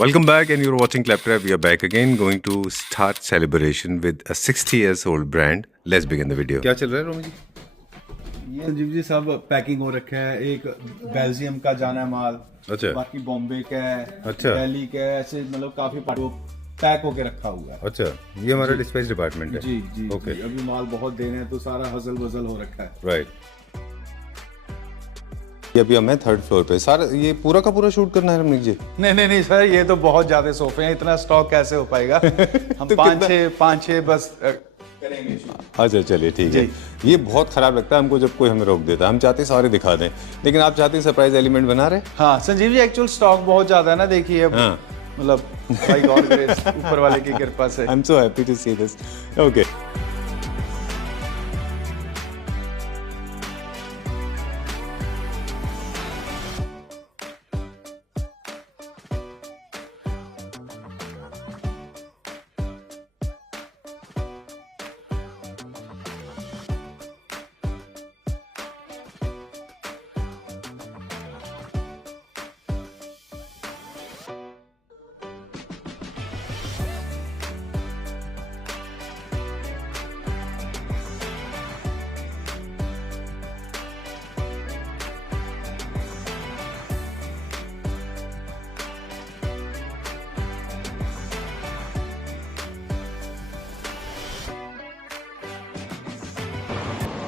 Welcome back, and you're watching Claptrap. We are back again, going to start celebration with a 60 years old brand. Let's begin the video. क्या चल रहा है रोमी जी? ये संजीव जी सब packing हो रखा है। एक बेल्जियम का जाना है माल, अच्छा। बाकी बॉम्बे का है, अच्छा। दिल्ली का है, ऐसे मतलब काफी पैक होके रखा हुआ है। अच्छा, ये हमारा डिस्पैच डिपार्टमेंट है। जी जी ओके। जी, अभी माल बहुत देने हैं तो सारा हजल वजल हो रखा है। राइट। अभी हम हैं थर्ड फ्लोर पे। सारा ये पूरा का पूरा शूट करना है रमनीक जी? नहीं सर, ये तो बहुत ज्यादा सोफे हैं, इतना स्टॉक कैसे हो पाएगा। हम तो पाँच छह बस करेंगे। अच्छा चलिए ठीक है। ये बहुत खराब लगता है हमको जब कोई हमें रोक देता है। हम चाहते हैं सारे दिखा दें, लेकिन आप चाहते हैं सरप्राइज एलिमेंट बना रहे। हाँ संजीव जी, एक्चुअल स्टॉक बहुत ज्यादा है ना, देखिए हाँ। मतलब बाय गॉड ग्रेस, ऊपर वाले की कृपा से। I am so happy to see this. Okay.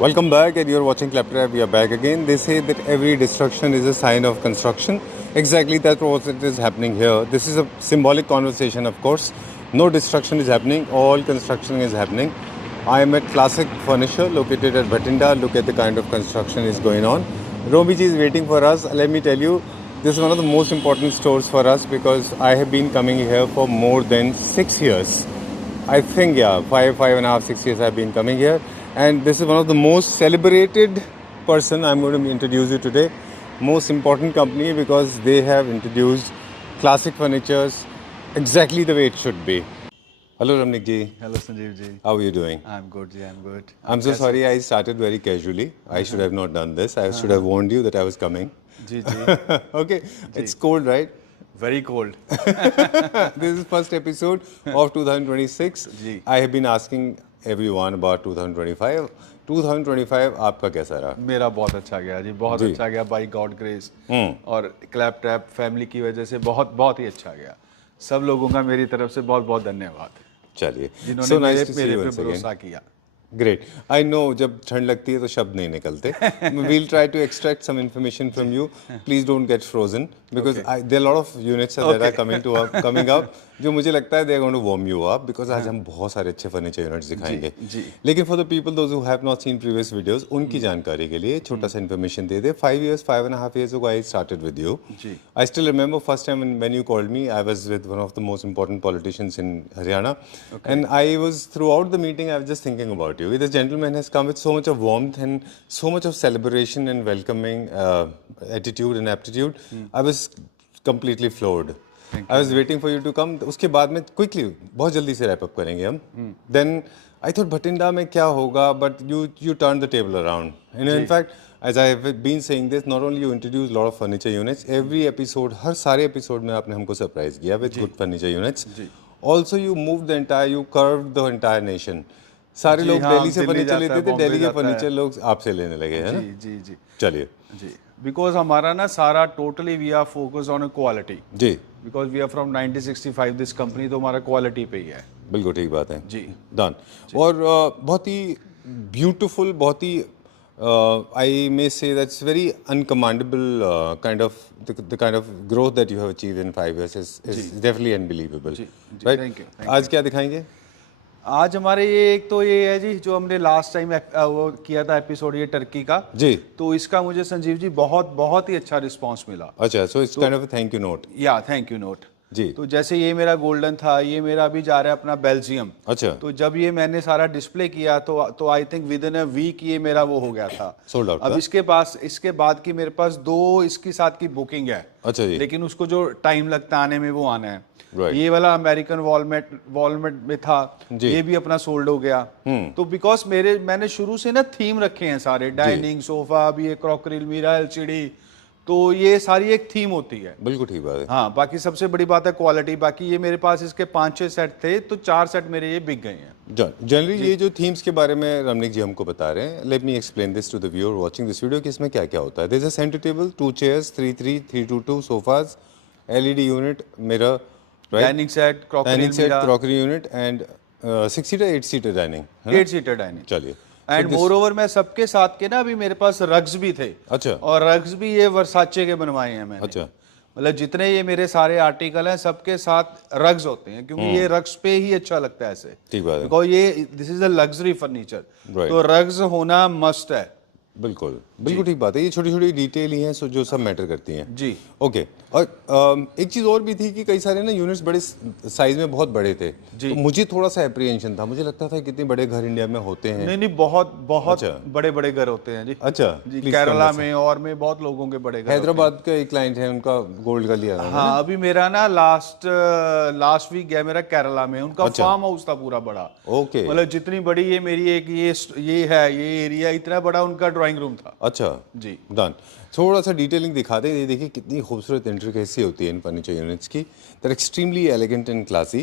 Welcome back, and you're watching Claptrap. We are back again. They say that every destruction is a sign of construction. Exactly, that's what it is happening here. This is a symbolic conversation, of course. No destruction is happening, all construction is happening. I am at Classic Furniture located at Bhatinda. Look at the kind of construction is going on. Romi ji is waiting for us. Let me tell you, this is one of the most important stores for us because I have been coming here for more than 6 years. I think, yeah, five and a half, 6 years I've been coming here. And this is one of the most celebrated person I'm going to introduce you today. Most important company because they have introduced classic furnitures exactly the way it should be. Hello Ramnik ji. Hello Sanjeev ji. How are you doing? I'm good ji, I'm good. I'm so sorry I started very casually. I should have not done this. I should have warned you that I was coming. जी जी। Okay. It's cold, right? Very cold. This is first episode of 2026. जी। I have been asking everyone about 2025. 2025 आपका कैसा रहा? मेरा बहुत अच्छा गया जी, बहुत जी। अच्छा गया बाय गॉड ग्रेस। और क्लैप ट्रैप फैमिली की वजह से बहुत बहुत ही अच्छा गया। सब लोगों का मेरी तरफ से बहुत बहुत धन्यवाद चलिए, जिन्होंने so nice to see मेरे you पे once again. भरोसा किया। Great. I know जब ठंड लगती है तो शब्द नहीं निकलते. We'll try to extract some information from you. Please don't get frozen because there are a lot of units that are coming up जो मुझे लगता है they are going to warm you up because आज हम बहुत सारे अच्छे furniture units दिखाएंगे. लेकिन for the people those who have not seen previous videos उनकी जानकारी के लिए छोटा सा information they they. 5.5 years ago I started with you. I still remember first time when you called me, I was with one of the most important politicians in Haryana, and I was throughout the meeting I was just thinking about you. This gentleman has come with so much of warmth and so much of celebration and welcoming attitude and aptitude. I was completely floored. I was waiting for you to come. उसके बाद में quickly बहुत जल्दी से wrap up करेंगे हम. Then I thought Bhatinda में क्या होगा, but you turned the table around. And in fact, as I have been saying this, not only you introduced a lot of furniture units, every episode, हर सारे episode में आपने हमको surprise किया with good furniture units. Also you moved the entire, you curved the entire nation. सारे लोग दिल्ली से furniture लेते थे, दिल्ली के फर्नीचर लोग आपसे लेने लगे हैं ना? जी जी चलिए जी। बिकॉज हमारा ना सारा totally we are focus on quality जी। Because we are from 1965 this company, तो हमारा क्वालिटी पे ही है। बिल्कुल ठीक बात है जी। डन। और बहुत ही ब्यूटीफुल, बहुत ही I may say that's very uncommendable kind of the kind of growth that you have achieved in 5 years is definitely unbelievable. Right, thank you. आज क्या दिखाएंगे? आज हमारे ये एक तो ये है जी, जो हमने लास्ट टाइम वो किया था एपिसोड ये टर्की का जी, तो इसका मुझे संजीव जी बहुत बहुत ही अच्छा रिस्पांस मिला। अच्छा, so it's kind of a thank you note. या थैंक यू नोट जी। तो जैसे ये मेरा गोल्डन था, ये मेरा अभी जा रहा है अपना बेल्जियम। अच्छा, तो जब ये मैंने सारा डिस्प्ले किया तो I think within a week ये मेरा वो हो गया था, सोल्ड आउट। अब इसके बाद की मेरे पास 2 इसके साथ की बुकिंग है। अच्छा जी। लेकिन उसको जो टाइम लगता आने में वो आना है। Right. ये वाला अमेरिकन वॉलमेट में था, ये भी अपना सोल्ड हो गया। तो बिकॉज मैंने शुरू से ना थीम रखे हैं सारे, डाइनिंग सोफा, अब ये क्रॉकरी अलमीरा एलसीडी, तो ये सारी एक थीम होती है। बिल्कुल ठीक बात है। हाँ, बाकी सबसे बड़ी बात है क्वालिटी। बाकी ये मेरे पास इसके 5-6 सेट थे, तो 4 सेट मेरे ये बिक गए हैं। जनरली ये जो थीम्स के बारे में रमनिक जी हमको बता रहे हैं, let me explain this to the viewer watching this video कि इसमें क्या क्या होता है। There is a centre table, 2 chairs, 3-3, 3-2-2 sofas, LED unit, mirror, dining set, dining set, crockery unit and 6 seater 8 seater dining, 8 seater dining. चलिए। And moreover मैं सबके साथ के ना अभी मेरे पास रग्स भी थे। अच्छा। और रग्स भी ये वर्साचे के बनवाए हैं मैंने। अच्छा। मतलब जितने ये मेरे सारे आर्टिकल हैं सबके साथ रग्स होते हैं, क्योंकि ये रग्स पे ही अच्छा लगता है ऐसे। ठीक बात है। बिकॉज ये this is a luxury furniture, Right. तो रग्स होना मस्ट है। बिल्कुल बिल्कुल ठीक बात है। ये छोटी छोटी डिटेल ही हैं जो सब मैटर करती हैं। जी। ओके। और एक चीज़ और भी थी कि कई सारे ना यूनिट्स बड़े साइज में बहुत बड़े थे, तो मुझे थोड़ा सा एप्रीहेंशन था। मुझे लगता था कितने बड़े घर इंडिया में होते हैं। नहीं, बहुत बहुत अच्छा। बड़े बड़े घर होते हैं जी। अच्छा जी, please केरला come में और में बहुत लोगों के बड़े घर। हैदराबाद का एक क्लाइंट है, उनका गोल्ड का लिया है। हाँ, अभी मेरा ना लास्ट वीक गया मेरा केरला में, उनका फार्म हाउस था पूरा बड़ा। ओके। मतलब जितनी बड़ी ये मेरी एक ये है, ये एरिया इतना बड़ा उनका ड्राइंग रूम था। अच्छा जी। डन। थोड़ा सा डिटेलिंग दिखा दें। ये देखिए कितनी खूबसूरत इंट्रिकेसी होती है इन फर्नीचर यूनिट्स की। They are extremely elegant and classy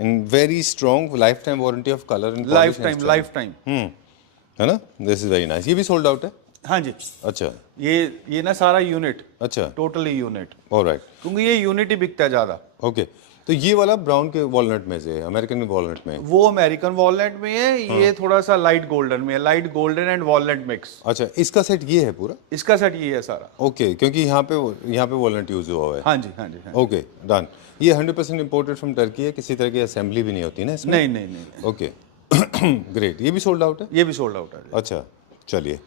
and very strong, lifetime warranty of colour and lifetime. है ना। This is very nice. ये भी सोल्ड आउट है। हाँ जी। अच्छा। ये ना सारा यूनिट, अच्छा टोटली यूनिट, ऑलराइट। क्योंकि ये यूनिट ही बिकता है ज्यादा। ओके। तो ये वाला ब्राउन के वॉलनट में से, अमेरिकन वॉलनट में, वो अमेरिकन वॉलनट में है। ये थोड़ा सा लाइट गोल्डन में है, light golden and walnut mix. अच्छा इसका सेट ये है पूरा। इसका सेट ये है सारा। ओके, क्योंकि यहाँ पे वॉलनट यूज हुआ हुआ है। हाँ जी, हाँ जी, हाँ। Okay done. ये 100% इम्पोर्टेड फ्रॉम टर्की है, किसी तरह की असेंबली भी नहीं होती ना इसमें। नहीं नहीं नहीं। Okay great. ये भी सोल्ड आउट है। ये भी सोल्ड आउट है। अच्छा चलिए,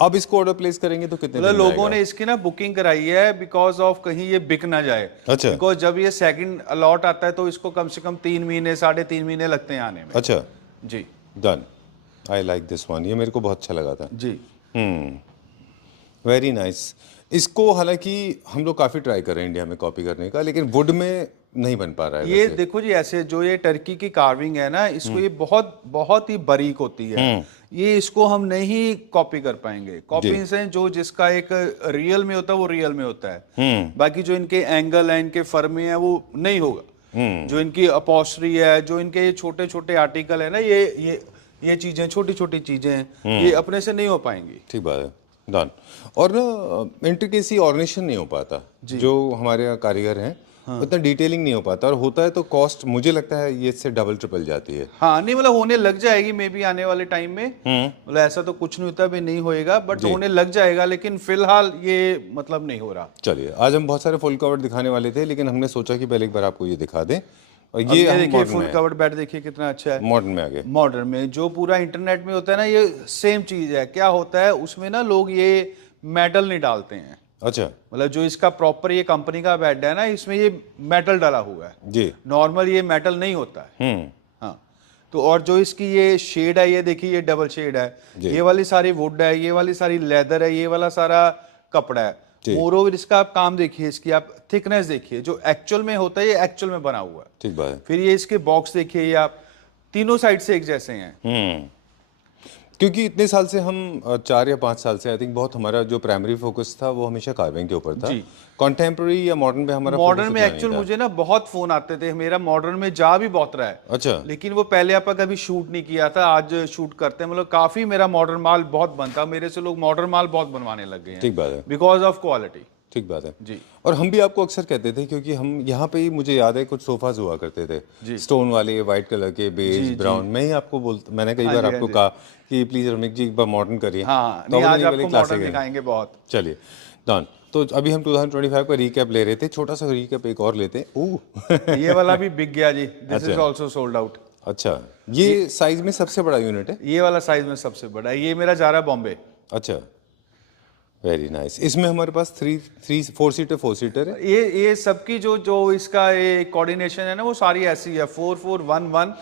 अब इसको ऑर्डर प्लेस करेंगे तो कितने मतलब दिन में लोगों आएगा? ने इसकी ना बुकिंग कराई है बिकॉज ऑफ कहीं ये बिक ना जाए। अच्छा। बिकॉज जब ये सेकंड अलॉट आता है तो इसको कम से कम 3 महीने 3.5 महीने लगते हैं आने में। अच्छा जी। Done. I like this one. ये मेरे को बहुत अच्छा लगा था। जी। Very nice. इसको हालांकि हम लोग काफ़ी ट्राई कर रहे हैं इंडिया में कॉपी करने का, लेकिन वुड में नहीं बन पा रहा है। ये वैसे। देखो जी, ऐसे जो ये टर्की की कार्विंग है ना, इसको ये बहुत बहुत ही बारीक होती है। ये इसको हम नहीं कॉपी कर पाएंगे। कॉपी से जो जिसका एक रियल में होता है वो रियल में होता है। बाकी जो इनके एंगल है, इनके फर्मे है, वो नहीं होगा। जो इनकी अपॉस्ट्री है, जो इनके छोटे छोटे आर्टिकल है ना, ये चीजें, छोटी छोटी चीजें हैं, ये अपने से नहीं हो पाएंगी। ठीक बात है। डन। और ना इंट्रिकेसी ऑर्गेनाइजेशन नहीं हो पाता, जो हमारे यहाँ कारीगर हैं उतना डिटेलिंग नहीं हो पाता, और होता है तो कॉस्ट मुझे लगता है ये इससे डबल ट्रिपल जाती है। हाँ, नहीं मतलब होने लग जाएगी मे बी आने वाले टाइम में। मतलब ऐसा तो कुछ नहीं होता भी नहीं होएगा, बट होने लग जाएगा, लेकिन फिलहाल ये मतलब नहीं हो रहा। चलिए, आज हम बहुत सारे फुल कवर दिखाने वाले थे, लेकिन हमने सोचा कि पहले एक बार आपको ये दिखा दें। और ये देखिए फुल कवर्ड बेड, देखिए कितना अच्छा है। मॉडर्न में आ गए। मॉडर्न में जो पूरा इंटरनेट में होता है ना, ये सेम चीज है। क्या होता है उसमें ना, लोग ये मेटल नहीं डालते हैं। अच्छा। मतलब जो इसका प्रॉपर ये कंपनी का बेड है ना, इसमें ये मेटल डाला हुआ है जी। नॉर्मल ये मेटल नहीं होता है। हाँ, तो और जो इसकी ये शेड है, ये देखिए ये डबल शेड है। ये वाली सारी वुड है, ये वाली सारी लेदर है, ये वाला सारा कपड़ा है। मोरोवर इसका आप काम देखिए, इसकी आप थिकनेस देखिए, जो एक्चुअल में होता है ये एक्चुअल में बना हुआ है। ठीक बात है। फिर ये इसके बॉक्स देखिए, ये आप तीनों साइड से एक जैसे हैं। क्योंकि इतने साल से हम 4 या 5 साल से आई थिंक बहुत हमारा जो प्राइमरी फोकस था वो हमेशा कार्विंग के ऊपर था। कॉन्टेम्प्रेरी या मॉडर्न पे हमारा मॉडर्न में एक्चुअल मुझे ना बहुत फोन आते थे, मेरा मॉडर्न में जा भी बहुत रहा है। अच्छा। लेकिन वो पहले आपका कभी शूट नहीं किया था, आज शूट करते हैं। मतलब काफी मेरा मॉडर्न माल बहुत बनता, मेरे से लोग मॉडर्न माल बहुत बनवाने लग गए हैं। ठीक बात है। Because of quality. ठीक बात है जी। और हम भी आपको अक्सर कहते थे, क्योंकि हम यहाँ पे ही, मुझे याद है कुछ सोफाज हुआ करते थे स्टोन वाले, व्हाइट कलर के, बेज ब्राउन। मैं ही आपको मैंने कई बार आपको कहा कि प्लीज रमिक जी एक बार मॉडर्न करिए। हाँ, तो आज आपको मॉडर्न दिखाएंगे बहुत। चलिए डन। तो अभी हम 2025 का रीकैप ले रहे थे, छोटा सा रीकैप एक और लेते हैं। ये वाला भी बिक गया जी, this is also sold out. अच्छा, ये साइज में सबसे बड़ा यूनिट है। ये वाला साइज में सबसे बड़ा है, ये मेरा जा रहा है बॉम्बे। अच्छा, वेरी नाइस। इसमें हमारे पास 4 सीटर 4 सीटर है। ये सबकी जो इसका ये कोऑर्डिनेशन है ना, वो सारी ऐसी है, 4-4-1-1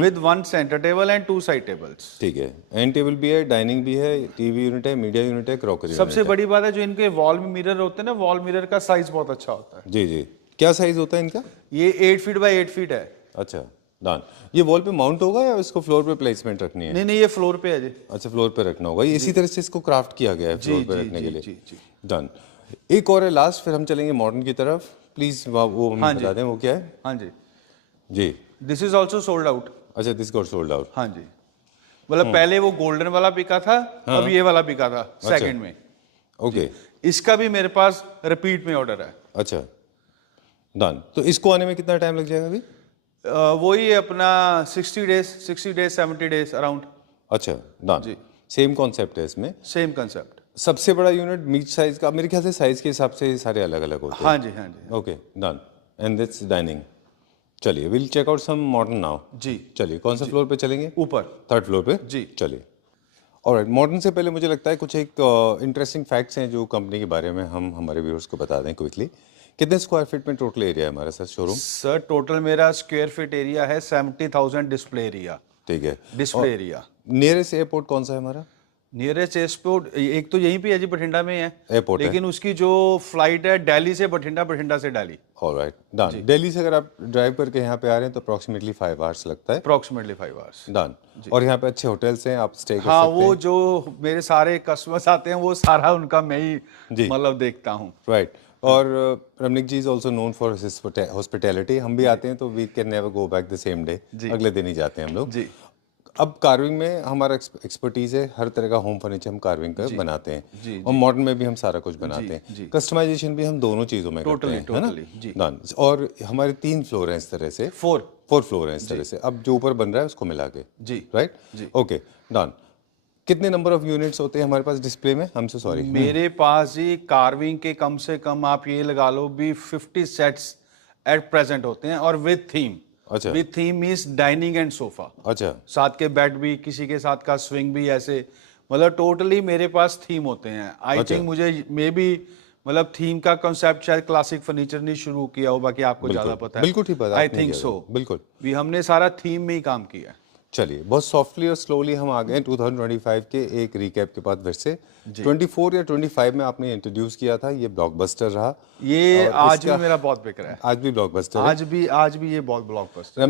with 1 centre table and 2 side tables. ठीक है, एंड टेबल भी है, डाइनिंग भी है, टीवी यूनिट है, मीडिया यूनिट है, क्रॉकरी। सबसे बड़ी बात है जो इनके वॉल में मिरर होते हैं ना, वॉल मिरर का साइज बहुत अच्छा होता है। जी जी। क्या साइज होता है इनका? ये 8 फीट बाय 8 फीट है। अच्छा डन। ये वॉल पे माउंट होगा या इसको फ्लोर पे प्लेसमेंट रखनी है? नहीं, ये फ्लोर पे है जी। अच्छा, फ्लोर पे रखना होगा। ये इसी तरह से इसको क्राफ्ट किया गया है फ्लोर पे रखने के लिए। डन। एक और है लास्ट, फिर हम चलेंगे मॉडर्न की तरफ। प्लीज वो हमें बता दें वो क्या है। हाँ जी, जी। This is also sold out. अच्छा, दिस गॉट सोल्ड आउट। हाँ जी, मतलब पहले वो गोल्डन वाला बिका था, अब ये वाला बिका था सेकंड में। ओके। इसका भी मेरे पास रिपीट में ऑर्डर है। अच्छा, डन। तो इसको आने में कितना टाइम लग जाएगा अभी? वही है अपना 60 डेज, 70 डेज अराउंड। अच्छा, डन। सेम कॉन्सेप्ट है इसमें। Same concept. सबसे बड़ा यूनिट मीट साइज का, मेरे ख्याल से साइज के हिसाब से सारे अलग अलग होते हैं। हाँ जी, हाँ जी। Okay, done. And this dining. चलिए, will check out some modern now. जी। चलिए, कौन सा फ्लोर पे चलेंगे? ऊपर। थर्ड फ्लोर पे। जी। चलिए। ऑलराइट, मॉडर्न से पहले मुझे लगता है कुछ एक इंटरेस्टिंग फैक्ट्स हैं जो कंपनी के बारे में हम हमारे व्यूअर्स को बता दें क्विकली। कितने स्क्वायर फीट में टोटल एरिया है हमारा सर शोरूम? सर टोटल मेरा स्क्वायर फीट एरिया है 70,000 डिस्प्ले एरिया। ठीक है। Display area. नियरेस्ट एयरपोर्ट कौन सा है हमारा? नियरेस्ट एयरपोर्ट एक तो यहीं पे है जी, बठिंडा में है एयरपोर्ट है। लेकिन उसकी जो फ्लाइट है दिल्ली से बठिंडा, बठिंडा से दिल्ली। Alright, done. दिल्ली से अगर आप ड्राइव करके यहाँ पे आ रहे हैं तो अप्रॉक्सीमेटली 5 आवर्स लगता है। Approximately 5 hours. डन। और यहाँ पे अच्छे होटल्स हैं, आप स्टे कर हाँ, सकते वो हैं। जो मेरे सारे कस्टमर्स आते हैं वो सारा उनका मैं ही जी। मतलब देखता हूँ। राइट। और Ramnik ji is also known for hospitality. हम भी आते हैं तो we can never go back the same day, अगले दिन ही जाते हैं हम लोग। जी। अब कार्विंग में हमारा एक्सपर्टीज है, हर तरह का होम फर्नीचर हम कार्विंग का बनाते हैं। जी, और मॉडर्न में भी हम सारा कुछ बनाते हैं। जी। कस्टमाइजेशन भी हम दोनों चीज़ों में करते हैं, है ना? जी। डन। और हमारे 3 फ्लोर हैं इस तरह से। 4 फ्लोर हैं इस तरह से। अब जो ऊपर बन रहा है उसको मिला के। जी। राइट। जी। Okay, done. कितने नंबर ऑफ यूनिट्स होते हैं हमारे पास डिस्प्ले में? हमसे सॉरी। मेरे पास जी कार्विंग के कम से कम आप ये लगा लो भी 50 सेट्स एट प्रेजेंट होते हैं और विद थीम। अच्छा। With theme means dining and sofa, अच्छा, साथ के बेड भी, किसी के साथ का स्विंग भी, ऐसे मतलब टोटली मेरे पास थीम होते हैं। आई थिंक मुझे मे बी मतलब थीम का कॉन्सेप्ट शायद क्लासिक फर्नीचर ने शुरू किया हो, बाकी आपको ज्यादा पता है। बिल्कुल ठीक बात है, आई आपने थिंक किया सो। है। बिल्कुल। भी हमने सारा थीम में ही काम किया है। चलिए, बहुत सॉफ्टली और स्लोली हम आ गए हैं 2025 के एक रिकैप के बाद फिर से। 24 या 25 में आपने इंट्रोड्यूस किया था, ये ब्लॉकबस्टर रहा। ये और आज इसका- भी मेरा बहुत बिक रहा है। आज भी ब्लॉकबस्टर है। आज भी ये बहुत ब्लॉकबस्टर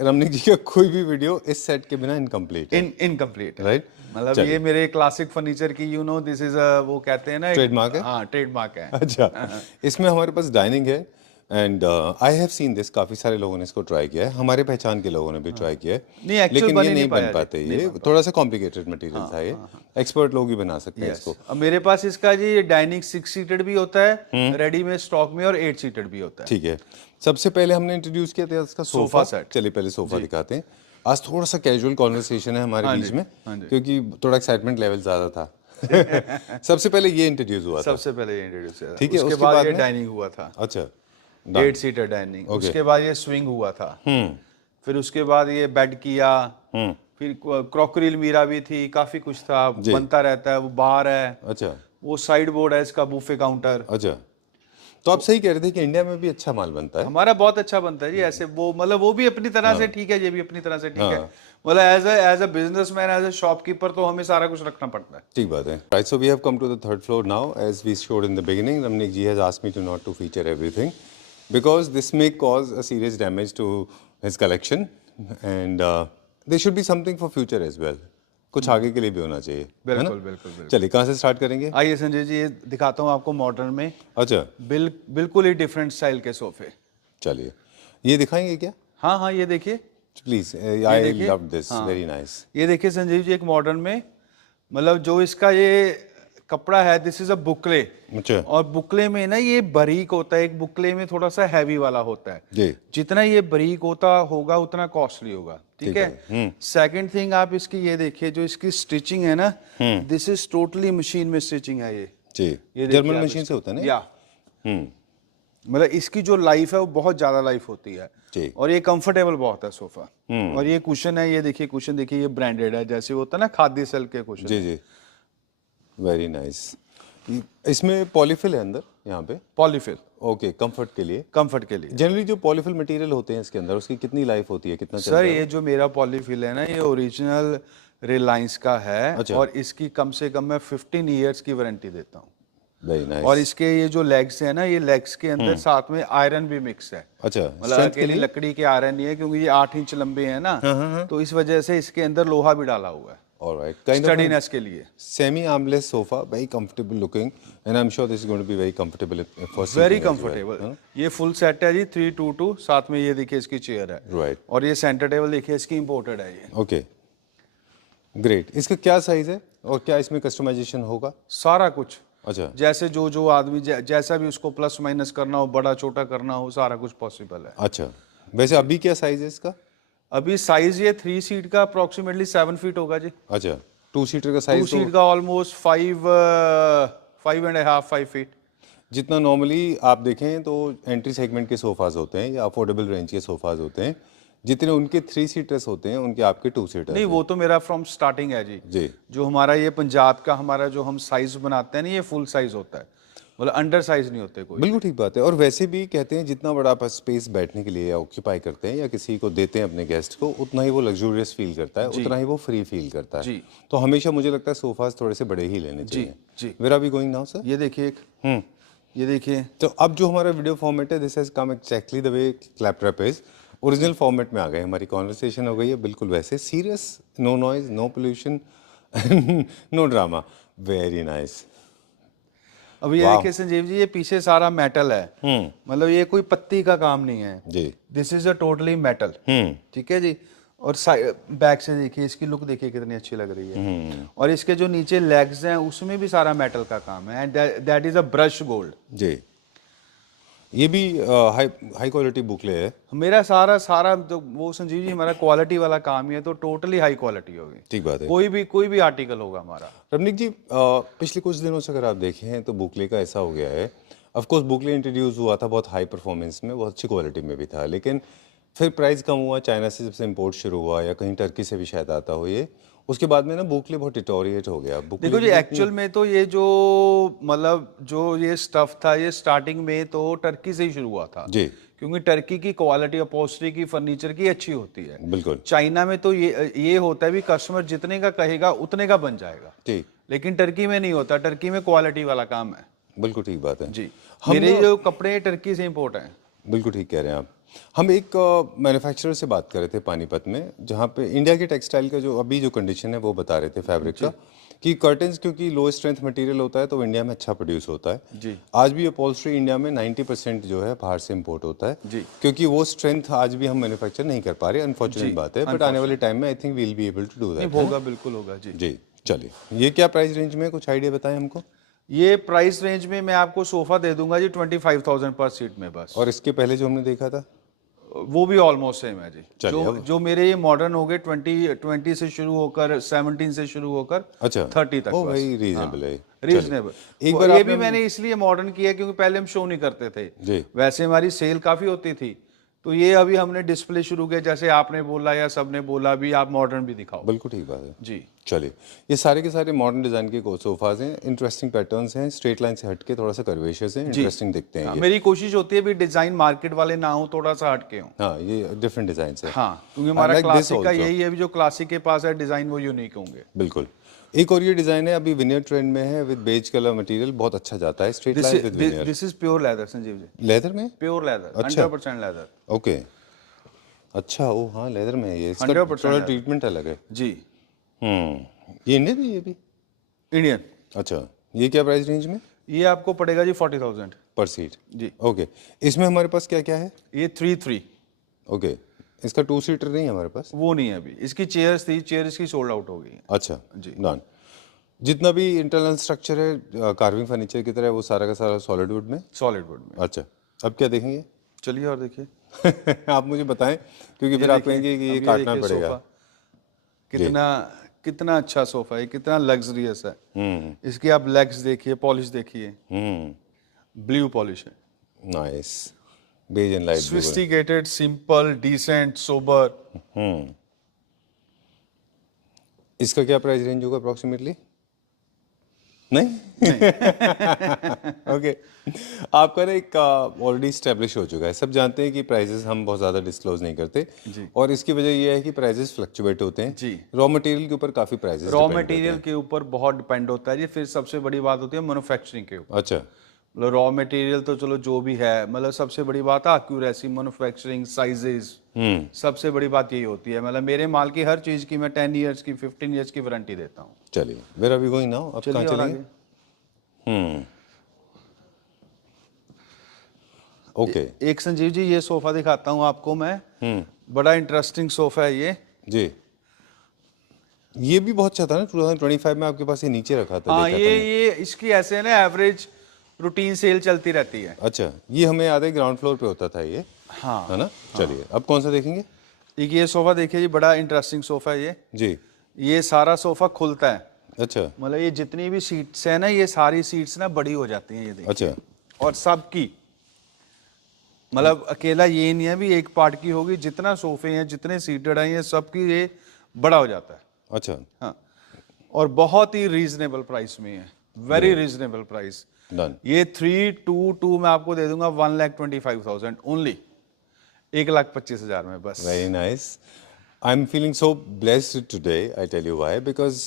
रमनिक जी का कोई भी वीडियो इस सेट के बिना इनकम्प्लीट है। इनकम्प्लीट है। राइट। मतलब ये मेरे क्लासिक फर्नीचर की दिस इज वो कहते हैं ना, ट्रेडमार्क है। हाँ, ट्रेडमार्क है। अच्छा, इसमें हमारे पास डाइनिंग है and I have seen this. काफी सारे लोगों ने इसको ट्राई किया है, हमारे पहचान के लोगों ने भी ट्राई किया है। नहीं, actual लेकिन बन ये ही नहीं नहीं बन पाया पाते। जी, ये थोड़ा सा कॉम्प्लिकेटेड मटेरियल था। ये एक्सपर्ट लोग ही बना सकते हैं इसको। अब मेरे पास इसका जी डाइनिंग 6 सीटेड भी होता है रेडी में स्टॉक में, और 8 सीटेड भी होता है। ठीक है। सबसे पहले हमने इंट्रोड्यूस किया था इसका सोफा सेट। चलिए पहले सोफा दिखाते हैं। आज थोड़ा सा कैजुअल कॉन्वर्सेशन है हमारे बीच में, क्योंकि थोड़ा एक्साइटमेंट लेवल ज्यादा था। सबसे पहले ये इंट्रोड्यूस हुआ था। सबसे पहले ये इंट्रोड्यूस किया था। ठीक है, उसके उसके बाद बाद ये में- डाइनिंग हुआ था। अच्छा, 8 सीटर डाइनिंग। उसके बाद ये स्विंग हुआ था। फिर उसके बाद ये बेड किया। फिर क्रॉकरी अलमीरा भी थी, काफी कुछ था, बनता रहता है। वो बार है, अच्छा, वो साइड बोर्ड है इसका, बूफे काउंटर। अच्छा। तो आप सही कह रहे थे कि इंडिया में भी अच्छा माल बनता है। हमारा बहुत अच्छा बनता है जी। ऐसे वो मतलब वो भी अपनी तरह से ठीक है, ये भी अपनी तरह से ठीक है। मतलब as a businessman, as a shopkeeper तो हमें सारा कुछ रखना पड़ता है। ठीक बात है। Right, so we have come to the third floor now. As we showed in the beginning, Ramnik ji has asked me to not to feature everything because this may cause a serious damage to his collection and there should be something for future as well. कुछ आगे के लिए भी होना चाहिए। बिल्कुल बिल्कुल। चलिए, कहाँ से स्टार्ट करेंगे? आइए संजय जी, ये दिखाता हूँ आपको मॉडर्न में। अच्छा, बिल्कुल ही डिफरेंट स्टाइल के सोफे। चलिए, ये दिखाएंगे क्या? हाँ हाँ, ये देखिए। प्लीज, आई देखिए। Love this, very nice. ये देखिए संजीव जी, एक मॉडर्न में मतलब जो इसका ये कपड़ा है, दिस इज अ बुकले। अच्छा और बुकले में ना ये बारीक होता है, एक बुकले में थोड़ा सा हैवी वाला होता है जी। जितना ये बारीक होता होगा उतना कॉस्टली होगा। ठीक है। सेकंड थिंग, आप इसकी ये देखिए, जो इसकी स्टिचिंग है ना, दिस इज टोटली मशीन में स्टिचिंग है ये जी। देखिए जर्मन आप मशीन से होता है ना? या मतलब इसकी जो लाइफ है वो बहुत ज्यादा लाइफ होती है। जी। और ये कंफर्टेबल बहुत है सोफा। और ये कुशन है, ये देखिए कुशन देखिए, ये ब्रांडेड है, जैसे होता है ना खादी सिल्क के कुशन। जी जी, वेरी नाइस। इसमें पॉलीफिल है अंदर, यहाँ पे पॉलीफिल। ओके, कंफर्ट के लिए। कंफर्ट के लिए। जनरली जो पॉलीफिल मटेरियल होते हैं इसके अंदर, उसकी कितनी लाइफ होती है, कितना चलता सर है? ये जो मेरा पॉलीफिल है ना, ये ओरिजिनल रिलायंस का है। अच्छा। और इसकी कम से कम मैं 15 ईयर्स की वारंटी देता हूँ। Very nice. और इसके ये जो लेग्स है ना, ये लेग्स के अंदर साथ में आयरन भी मिक्स है। अच्छा, मतलब strength के अकेली लिए? लकड़ी के आयरन नहीं है, क्योंकि ये 8 इंच लंबे है ना, तो इस वजह से इसके अंदर लोहा भी डाला हुआ है। Alright. Kind of a steadiness के लिए semi armless sofa, very comfortable looking, and I'm sure this is going to be very comfortable for sitting very as well, comfortable. huh? ये फुल सेट है जी 322, साथ में ये देखिए इसकी चेयर है, Right. और ये सेंटर टेबल देखिए इसकी इंपोर्टेड है ये। Okay. Great. इसका क्या साइज है और क्या इसमें कस्टमाइजेशन होगा? सारा कुछ अच्छा, जैसे जो जो आदमी जैसा भी उसको प्लस माइनस करना हो, बड़ा छोटा करना हो, सारा कुछ पॉसिबल है। अच्छा। वैसे अभी क्या साइज है इसका? अभी साइज ये 3 सीट का अप्रोक्सीमेटली 7 फीट होगा जी। अच्छा, 2 सीटर का 2 साइज सीट तो का ऑलमोस्ट 5.5 फीट। जितना नॉर्मली आप देखें तो एंट्री सेगमेंट के सोफाज होते हैं या अफोर्डेबल रेंज के सोफाज होते हैं, जितने उनके 3 सीटर्स होते हैं उनके आपके 2 सीटर नहीं, वो तो मेरा फ्रॉम स्टार्टिंग है जी। जी। जो हमारा ये पंजाब का हमारा जो हम साइज बनाते हैं ना, ये फुल साइज होता है, मतलब अंडर साइज नहीं होते कोई। बिल्कुल ठीक बात है। और वैसे भी कहते हैं जितना बड़ा आप स्पेस बैठने के लिए या ऑक्यूपाई करते हैं या किसी को देते हैं अपने गेस्ट को, उतना ही वो लग्जूरियस फील करता है, उतना ही वो फ्री फील करता है। जी। तो हमेशा मुझे लगता है सोफाज थोड़े से बड़े ही लेने चाहिए। जी। Where are we going now sir? ये देखिए एक, ये देखिए तो अब जो हमारा वीडियो फॉर्मेट है, this has come exactly the way Claptrap is. Original format में आ गए, हमारी कॉन्वर्सेशन हो गई है बिल्कुल वैसे, serious, no noise, no pollution, no drama. Very nice. अब ये देखिए संजीव जी, ये पीछे सारा मेटल है, मतलब ये कोई पत्ती का काम नहीं है जी। This is a totally metal. ठीक है जी। और बैक से देखिए इसकी लुक देखिए कितनी अच्छी लग रही है। और इसके जो नीचे लेग्स हैं उसमें भी सारा मेटल का काम है, and that is a brush gold जी। ये भी हाई क्वालिटी बुकले है। मेरा सारा तो वो संजीव जी हमारा क्वालिटी वाला काम ही है, तो टोटली हाई क्वालिटी होगी। ठीक बात है। कोई भी आर्टिकल होगा हमारा। रमनीक जी, पिछले कुछ दिनों से अगर आप देखें तो बुकले का ऐसा हो गया है, ऑफ कोर्स बुकले इंट्रोड्यूस हुआ था बहुत हाई परफॉर्मेंस में, बहुत अच्छी क्वालिटी में भी था, लेकिन फिर प्राइस कम हुआ, चाइना से जब से इम्पोर्ट शुरू हुआ या कहीं टर्की से भी शायद आता हो ये, उसके बाद में ना बुकले बहुत डिटोरिएट हो गया। बुकले देखो जी, एक्चुअल में तो ये जो मतलब जो ये स्टफ था, ये स्टार्टिंग में तो टर्की से ही शुरू हुआ था जी। क्योंकि टर्की की क्वालिटी अपॉल्स्ट्री की, फर्नीचर की अच्छी होती है। बिल्कुल चाइना में तो ये होता है भी कस्टमर जितने का कहेगा उतने का बन जाएगा, ठीक। लेकिन टर्की में नहीं होता, टर्की में क्वालिटी वाला काम है। बिल्कुल ठीक बात है जी। मेरे जो कपड़े टर्की से इंपोर्ट हैं। बिल्कुल ठीक कह रहे हैं आप। हम एक मैन्युफैक्चरर से बात कर रहे थे पानीपत में, जहाँ पे इंडिया के टेक्सटाइल का जो अभी जो कंडीशन है वो बता रहे थे फैब्रिक का, कि कर्टन्स क्योंकि लो स्ट्रेंथ मटेरियल होता है तो इंडिया में अच्छा प्रोड्यूस होता है। जी। आज भी अपॉल्स्ट्री इंडिया में 90% जो है बाहर से इंपोर्ट होता है। जी। क्योंकि वो स्ट्रेंथ आज भी हम मैन्युफैक्चर नहीं कर पा रहे, अनफॉर्चुनेट बात है, बट आने वाले टाइम में I think we'll be able to do that. होगा, बिल्कुल होगा जी। जी। चलिए, ये क्या प्राइस रेंज में, कुछ आइडिया बताएं हमको। ये प्राइस रेंज में मैं आपको सोफा दे दूंगा जी 25,000 पर सीट में बस। और इसके पहले जो हमने देखा था वो भी ऑलमोस्ट सेम है जी। जो मेरे ये मॉडर्न हो गए 20 से शुरू होकर 17 से शुरू होकर अच्छा 30 तक। ओ भाई रीजनेबल है। रीजनेबल। एक बार ये भी मैंने इसलिए मॉडर्न किया क्योंकि पहले हम शो नहीं करते थे जी। वैसे हमारी सेल काफी होती थी, तो ये अभी हमने डिस्प्ले शुरू किया, जैसे आपने बोला या सबने बोला भी आप मॉडर्न भी दिखाओ। बिल्कुल ठीक बात है जी। चलिए, ये सारे के सारे मॉडर्न डिजाइन के सोफाज हैं, इंटरेस्टिंग पैटर्न्स हैं, स्ट्रेट लाइन से हटके थोड़ा सा कर्वेचर्स हैं, इंटरेस्टिंग दिखते हैं ये। मेरी कोशिश होती है भी डिजाइन मार्केट वाले ना हो, थोड़ा सा हटके हो। हाँ, ये डिफरेंट डिजाइन है। हाँ, क्योंकि हमारा क्लासिक का यही है, जो क्लासिक के पास है डिजाइन वो यूनिक होंगे। बिल्कुल। एक और ये डिजाइन है, अभी विनियर ट्रेंड में है, विद बेज कलर मटेरियल, बहुत अच्छा जाता है, straight line with veneer. This is pure leather Sanjeev ji. Leather में? Pure leather, 100% leather. ओके, अच्छा, ओ हाँ, लेदर में है ये, इसका 100% थोड़ा ट्रीटमेंट अलग है। जी। ये इंडियन है ये भी? इंडियन। अच्छा, ये क्या प्राइस रेंज में? ये आपको पड़ेगा जी 40,000 पर सीट। जी। ओके, इसमें हमारे पास क्या क्या है? ये 3 ओके, इसका 2 सीटर नहीं है हमारे पास? वो नहीं है अभी, इसकी चेयर्स थी, चेयर इसकी सोल्ड आउट हो गई है। अच्छा जी। डन। जितना भी इंटरनल स्ट्रक्चर है कार्विंग फर्नीचर की तरह, वो सारा का सारा सॉलिड वुड में? सॉलिड वुड में। अच्छा, अब क्या देखेंगे? चलिए और देखिए। आप मुझे बताएं, क्योंकि फिर आप कहेंगे कि ये काटना पड़ेगा। कितना अच्छा सोफा है, कितना लग्जरियस है। इसकी आप लेग्स देखिए, पॉलिश देखिए, ब्लू पॉलिश है, nice, beige and light. Sophisticated, simple, decent, sober. इसका क्या प्राइस रेंज होगा अप्रोक्सीमेटली? नहीं, ओके। आपका ना एक ऑलरेडी स्टैब्लिश हो चुका है, सब जानते हैं कि प्राइसेस हम बहुत ज़्यादा डिस्क्लोज नहीं करते, और इसकी वजह यह है कि प्राइसेस फ्लक्चुएट होते हैं जी। रॉ मटेरियल के ऊपर काफ़ी प्राइसेस रॉ मटेरियल के ऊपर बहुत डिपेंड होता है जी। फिर सबसे बड़ी बात होती है मैन्युफैक्चरिंग के ऊपर। अच्छा, मतलब रॉ मटेरियल तो चलो जो भी है, मतलब सबसे बड़ी बात है एक्यूरेसी, मैन्युफैक्चरिंग, साइजेस, सबसे बड़ी बात यही होती है। मतलब मेरे माल की हर चीज की मैं 10 इयर्स की 15 इयर्स की वारंटी देता हूँ। चलिए, where are we going now? अब कहाँ चलिए और चलेंगे? आगे। ओके। एक संजीव जी ये सोफा दिखाता हूँ आपको मैं, बड़ा इंटरेस्टिंग सोफा है ये। जी, ये भी बहुत अच्छा था ना 2025 में, आपके पास ये नीचे रखा था, हाँ देखा था मैं। ये इसकी ऐसे है ना, एवरेज रूटीन सेल चलती रहती है। अच्छा, ये हमें याद है ग्राउंड फ्लोर पे होता था ये, हाँ है ना? चलिए, अब कौन सा देखेंगे? एक ये सोफा देखिए जी, बड़ा इंटरेस्टिंग सोफा है ये। जी। ये सारा सोफा खुलता है, अच्छा मतलब ये जितनी भी सीट्स है ना, ये सारी सीट्स ना बड़ी हो जाती हैं, ये देखिए। अच्छा। और सबकी, मतलब अकेला ये नहीं है भी एक पार्ट की होगी, जितना सोफे हैं जितने सीटेड हैं ये सबकी ये बड़ा हो जाता है। अच्छा। हाँ, और बहुत ही रीजनेबल प्राइस में है, वेरी रीजनेबल प्राइस। डन। ये 322 मैं आपको दे दूंगा 1,25,000 ओनली, 1,25,000 में बस। Very nice. I'm feeling so blessed today. I tell you why. Because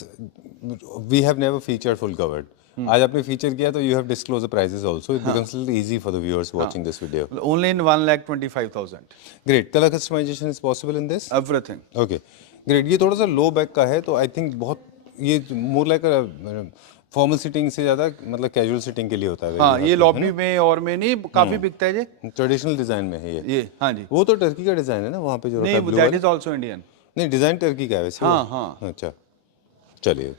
we have never featured full covered. आज आपने फीचर किया तो you have disclosed the prices also. It becomes a little easy for the viewers watching this video. Only in 1,25,000 Great. Color customization is possible in this? Everything. Okay. Great. ये थोड़ा सा low back का है तो I think बहुत ये more like formal sitting से ज्यादा मतलब कैजुअल सिटिंग के लिए होता है। हाँ ये लॉबी में और में नहीं, काफी बिकता है जी ट्रेडिशनल डिजाइन में है ये। हाँ जी। वो तो टर्की का डिजाइन है ना वहाँ पे जो रखा है नहीं blue दैट वाला? Is also Indian. नहीं, डिजाइन टर्की का है वैसे हाँ, वो? हाँ। अच्छा, चलिए।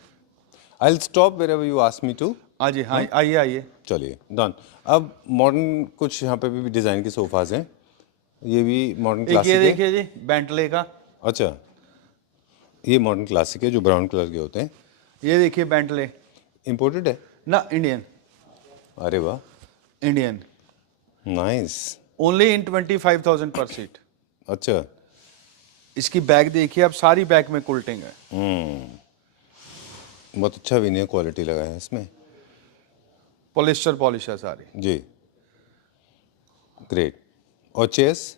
I will stop wherever you ask me to. हाँ जी, हाँ आइए आइए। चलिए, डन। अब मॉडर्न कुछ यहाँ पे भी डिजाइन के सोफाज हैं, ये भी मॉडर्न एक ये क्लासिक है। देखिए जी, बेंटले का। अच्छा, ये मॉडर्न क्लासिक है जो ब्राउन कलर के होते हैं। ये देखिए बेंटले, इम्पोर्टेड है? ना इंडियन, अरे वाह, इंडियन, नाइस। ओनली इन 25,000 पर सीट। अच्छा। इसकी बैग देखिए आप, सारी बैग में कुल्टिंग है। बहुत अच्छा विनियर क्वालिटी लगा है इसमें। पॉलिस्टर पॉलिश है सारी जी, ग्रेट। और चेयर्स?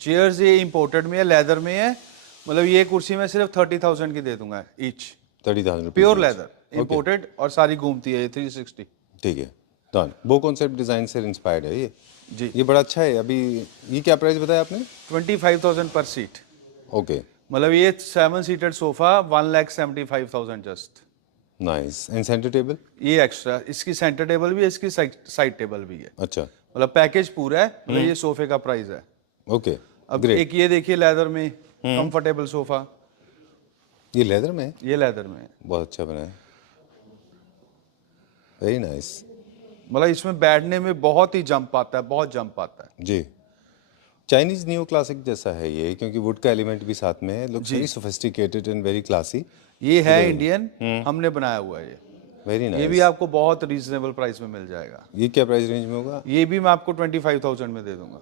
चेयर्स ये इंपोर्टेड में है, लेदर में है। मतलब ये कुर्सी मैं सिर्फ 30,000 की दे दूंगा each, 30,000 rupees. Pure leather, imported, और सारी घूमती है ये 360। ठीक है, डन। वो कॉन्सेप्ट डिजाइन से इंस्पायर्ड है ये जी। ये बड़ा अच्छा है। अभी ये क्या प्राइस बताया आपने? 25,000 पर सीट। ओके, मतलब ये 7 seated sofa 1,75,000 just. Nice. And centre table? ये एक्स्ट्रा, इसकी सेंटर टेबल भी है, इसकी साइड टेबल भी है। अच्छा, मतलब पैकेज पूरा है, मतलब ये सोफे का प्राइस है। ओके, अब ग्रेट। एक ये देखिए लेदर में कंफर्टेबल सोफा, ये लेदर में है? ये लेदर में है। बहुत अच्छा बना है, वेरी नाइस। मतलब इसमें बैठने में बहुत ही जंप आता है, बहुत जंप आता है। जी, चाइनीज न्यू क्लासिक जैसा है ये, क्योंकि वुड का एलिमेंट भी साथ में है। Looks very sophisticated and very classy. ये है इंडियन, हमने बनाया हुआ है ये। वेरी ये नाइस। भी आपको बहुत रीजनेबल प्राइस में मिल जाएगा। ये क्या प्राइस रेंज में होगा? ये भी मैं आपको 25,000 में दे दूंगा।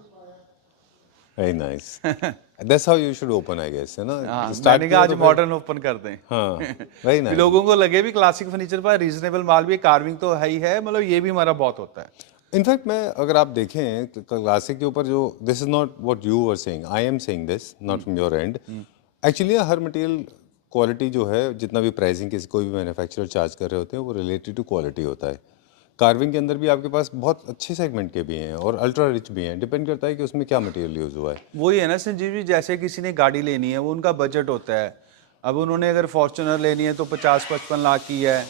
Very nice. That's how you should open, I guess, है ना? हाँ, Start मैंने किया कहा आज तो फिर- मॉडर्न ओपन कर दें। हाँ, वेरी कि नाइस। लोगों को लगे भी क्लासिक फर्नीचर पर रीजनेबल माल भी, कार्विंग तो है ही है, मतलब ये भी हमारा बहुत होता है। इनफैक्ट मैं अगर आप देखें क्लासिक के ऊपर जो, this is not what you were saying, I am saying this not from your and. Actually her material quality जो है, जितना भी प्राइसिंग किसी कोई भी मैन्युफैक्चरर चार्ज कर रहे होते हैं वो रिलेटेड टू क्वालिटी होता है। कार्विंग के अंदर भी आपके पास बहुत अच्छे सेगमेंट के भी हैं और अल्ट्रा रिच भी हैं, डिपेंड करता है कि उसमें क्या मटेरियल यूज हुआ है। वही है ना संजीव जी, जैसे किसी ने गाड़ी लेनी है, वो उनका बजट होता है। अब उन्होंने अगर फॉर्च्यूनर लेनी है तो 50-55 लाख की है।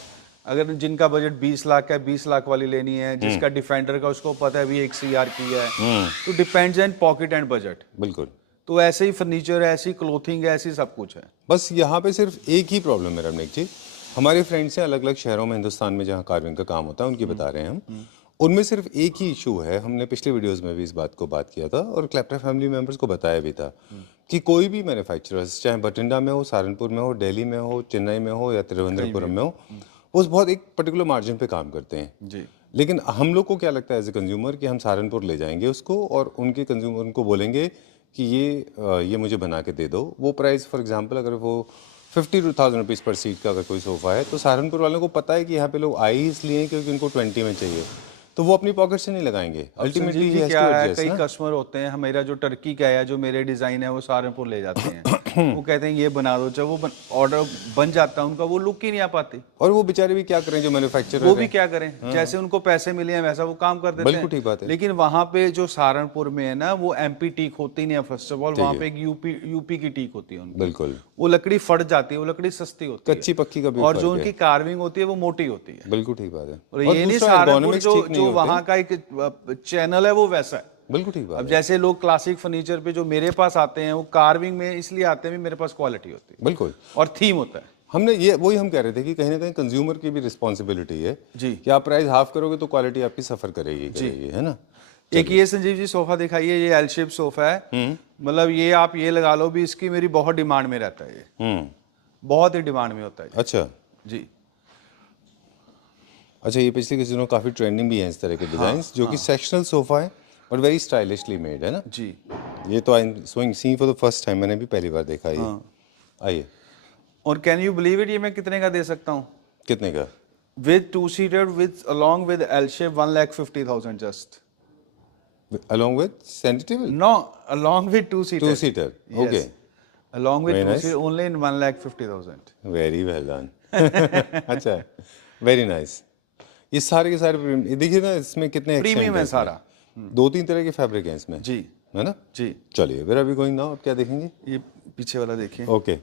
अगर जिनका बजट 20 लाख का है, 20 लाख वाली लेनी है। जिसका डिफेंडर का उसको पता है भी 1 CR की है। तो depends on pocket and budget. बिल्कुल। तो ऐसे ही फर्नीचर है, ऐसी क्लोथिंग है, ऐसी सब कुछ है। बस यहाँ पे सिर्फ एक ही प्रॉब्लम है रमनीक जी, हमारे फ्रेंड्स हैं अलग अलग शहरों में हिंदुस्तान में जहाँ कार्विंग का काम होता है, उनकी बता रहे हैं हम। उनमें सिर्फ एक ही इशू है, हमने पिछले वीडियोस में भी इस बात को बात किया था और क्लैप्टर फैमिली मेंबर्स को बताया भी था कि कोई भी मैन्युफैक्चरर्स, चाहे बठिंडा में हो, सहारनपुर में हो, दिल्ली में हो, चेन्नई में हो या तिरुवनंतपुरम में हो, वो बहुत एक पर्टिकुलर मार्जिन पे काम करते हैं। जी। लेकिन हम लोग को क्या लगता है एज ए कंज्यूमर कि हम सहारनपुर ले जाएंगे उसको और उनके कंज्यूमर उनको बोलेंगे कि ये मुझे बना के दे दो। वो प्राइस फॉर एग्जांपल अगर वो 52,000 रुपीज़ पर सीट का अगर कोई सोफ़ा है तो सहारनपुर वालों को पता है कि यहाँ पे लोग आए ही इसलिए हैं क्योंकि उनको 20 में चाहिए, तो वो अपनी पॉकेट से नहीं लगाएंगे। अल्टीमेटली क्या है, कई कस्टमर होते हैं, मेरा जो टर्की का है, जो मेरे डिज़ाइन है, वो सहारनपुर ले जाते हैं। वो कहते हैं ये बना दो, जब वो ऑर्डर बन जाता है उनका, वो लुक ही नहीं आ पाती। और वो बेचारे भी क्या करें जो मैन्युफैक्चरर वो भी क्या करें, जैसे उनको पैसे मिले हैं वैसा वो काम कर देते बिल्कुल हैं। ठीक बात है। लेकिन वहां पे जो सहारनपुर में है ना, वो एमपी टीक होती नहीं है। फर्स्ट ऑफ ऑल वहां पे एक यूपी की टीक होती है उनकी। बिल्कुल वो लकड़ी फट जाती है, वो लकड़ी सस्ती होती है, कच्ची पक्की का भी और जो फर्क उनकी कार्विंग होती है वो मोटी होती है। बिल्कुल ठीक बात है। और ये नहीं दूसरा सहारनपुर ergonomics जो ठीक नहीं जो होते। वहां का एक चैनल है वो वैसा है। बिल्कुल ठीक बात अब है। जैसे लोग क्लासिक फर्नीचर पे जो मेरे पास आते हैं, वो कार्विंग में इसलिए आते हैं, मेरे पास क्वालिटी होती है बिल्कुल और थीम होता है। हमने ये वही हम कह रहे थे कि कहीं ना कहीं कंज्यूमर की भी रिस्पॉन्सिबिलिटी है जी। कि आप प्राइस हाफ करोगे तो क्वालिटी आपकी सफर करेगी है ना। एक ये संजीव जी सोफा दिखाइए, ये एल शेप सोफा है। मतलब ये आप ये लगा लो भी, इसकी मेरी बहुत डिमांड में रहता है। ये बहुत ही डिमांड में होता है। अच्छा जी। अच्छा, ये पिछले कुछ दिनों काफी ट्रेंडिंग भी है इस तरह के डिजाइन जो कि सेक्शनल सोफा है और वेरी स्टाइलिशली मेड है ना। जी। ये तो I am seeing for the first time, मैंने भी पहली बार देखा ये। आइए। और कैन यू बिलीव इट, ये मैं कितने का दे सकता हूँ? कितने का? With 2 seater with along with L shape 1,50,000 just. Along with center table? No, along with 2 seater. 2 seater. Yes. Okay. Along with Very 2 nice. seater only in 1,50,000. Very well done. अच्छा, very nice. ये सारे के सारे ये देखिए ना, इसमें कितने प्रीमियम है accent हैं सारा। इसमें। 2-3 तरह के फैब्रिक हैं इसमें जी। है ना। जी। चलिए where are we going now, अब क्या देखेंगे? ये पीछे वाला देखिए। Okay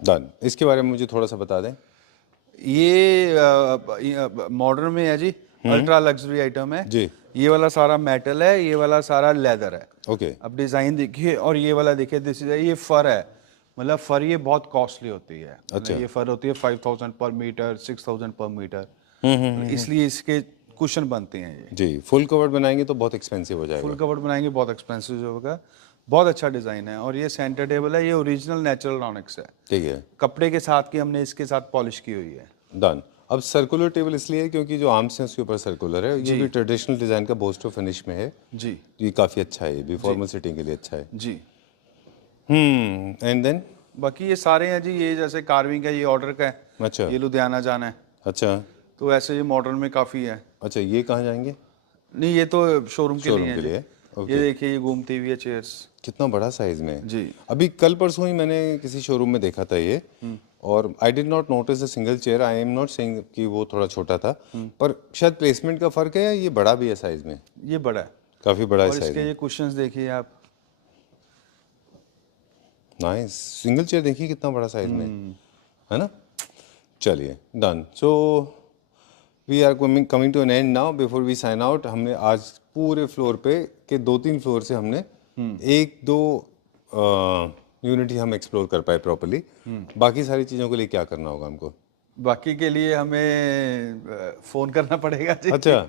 done. इसके बारे में मुझे थोड़ा सा बता दें। ये मॉडर्न में है जी, अल्ट्रा लग्जरी आइटम है जी। ये वाला सारा मेटल है, ये वाला सारा लेदर है। ओके अब डिजाइन देखिए, और ये वाला देखिए, दिस इज ये फर है। मतलब फर ये बहुत कॉस्टली होती है। अच्छा। ये फर होती है 5,000 पर मीटर, 6,000 पर मीटर। इसलिए इसके कुशन बनते हैं। ये जी, फुल कवर बनाएंगे तो बहुत एक्सपेंसिव हो जाएगा। फुल कवर बनाएंगे बहुत एक्सपेंसिव होगा। बहुत अच्छा डिजाइन है। और ये सेंटर टेबल है, ये ओरिजिनल नेचुरल ऑनिक्स है। ठीक है कपड़े के साथ की हमने इसके साथ पॉलिश की हुई है। डन। अब सर्कुलर टेबल इसलिए है क्योंकि जो आर्म्स हैं उसके ऊपर सर्कुलर है। ये भी ट्रेडिशनल डिजाइन का बोस्टो फिनिश में है। जी। ये काफी अच्छा है, ये भी फॉर्मल सिटिंग के लिए अच्छा है। जी। एंड देन बाकी ये सारे हैं जी, ये जैसे कार्विंग का, ये ऑर्डर का है। अच्छा ये लुधियाना जाना है, अच्छा तो ऐसे ये मॉडर्न में काफ़ी है। अच्छा, ये कहाँ जाएंगे? नहीं, ये तो शोरूम के लिए शोरूम है के जी। लिए ओके। ये देखिए, ये घूमती हुई है चेयर्स। कितना बड़ा साइज में है। जी। अभी कल परसों ही मैंने किसी शोरूम में देखा था ये, और I did not notice the single chair. I am not saying कि वो थोड़ा छोटा था, पर शायद प्लेसमेंट का फर्क है या ये बड़ा भी है साइज में। ये बड़ा है, काफी बड़ा है और साइज इसके में। ये कुशंस देखिए आप। नाइस। सिंगल चेयर देखिए कितना बड़ा साइज में है ना। चलिए done. So we are coming to an end now. Before we sign out, हमने आज पूरे फ्लोर पे के 2-3 फ्लोर से हमने 1-2 यूनिट ही हम एक्सप्लोर कर पाए प्रॉपर्ली। बाकी सारी चीज़ों के लिए क्या करना होगा हमको? बाकी के लिए हमें फ़ोन करना पड़ेगा जी। अच्छा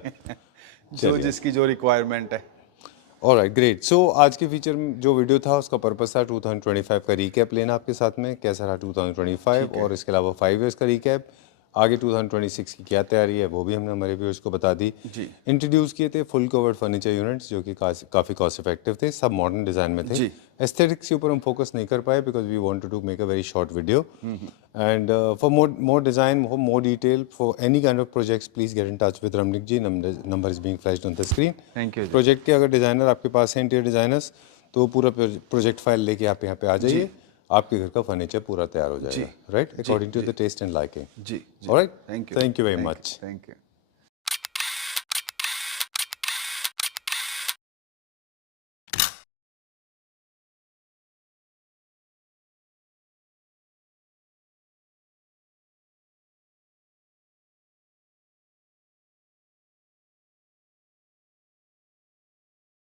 जो जिसकी जो रिक्वायरमेंट है। Alright great. सो आज के फीचर में जो वीडियो था उसका पर्पस था 2025 का रिकैप लेना आपके साथ में, कैसा रहा 2025, और इसके अलावा 5 इयर्स का रिकैप। आगे 2026 की क्या तैयारी है वो भी हमने हमारे व्यूअर्स को बता दी। जी। इंट्रोड्यूस किए थे फुल कवर्ड फर्नीचर यूनिट्स जो कि काफ़ी कॉस्ट इफेक्टिव थे, सब मॉडर्न डिज़ाइन में थे। जी। एस्थेटिक्स के ऊपर हम फोकस नहीं कर पाए because we wanted to make a very short video. And for more design, more detail, for any kind of projects, please get in touch with Ramnik ji. Number is being flashed on the screen. Thank you. Project के अगर designer आपके पास हैं, interior designers, तो पूरा project file लेके आप यहाँ पे आ जाइए। आपके घर का फर्नीचर पूरा तैयार हो जाएगा, right, according to the taste and liking. जी। Alright, thank you. Thank you very much. Thank you.